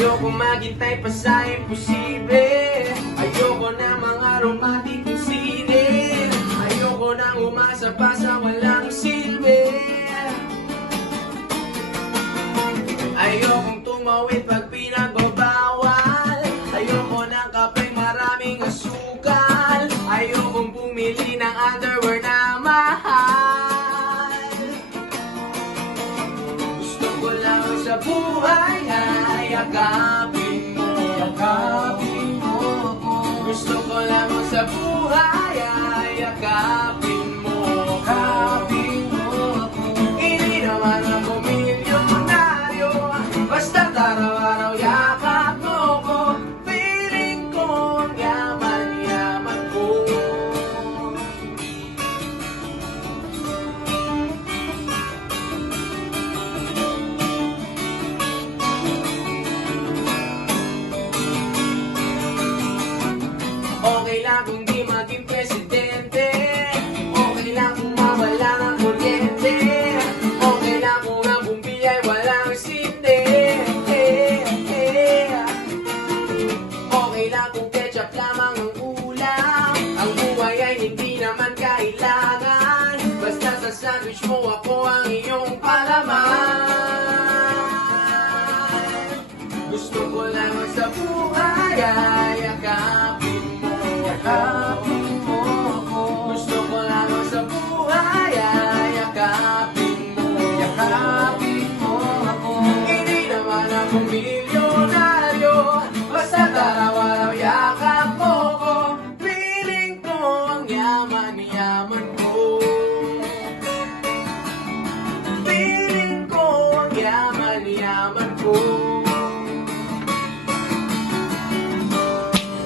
Ayoko maghintay pa sa imposible. Ayoko na mga romantikong sine Ayoko na umasa pa sa walang silbi. Ayokong tumawid pag pinagbabawal. Ayoko ng kapeng maraming asukal. Ayokong bumili ng underwear na mahal. Gusto ko lang sa buhay ay sandwich mo ako ang iyong palaman. Gusto ko lang sa buhay ay yakapin mo Yakapin naman ako milyonaryo Basta araw-araw yakap mo ko. Feeling ko ang yaman-yaman ko. Feeling ko ang yaman-yaman ko.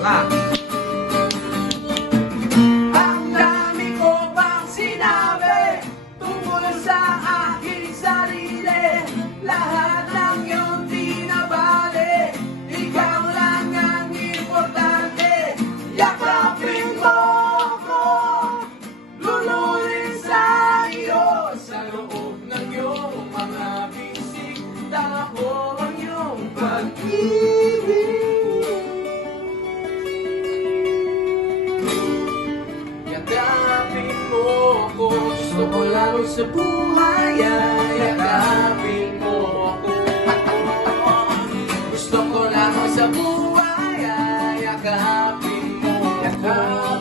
Ah. Lang sa buhay ay Yakapin mo ako. Gusto ko lang sa buhay ay Yakapin mo ako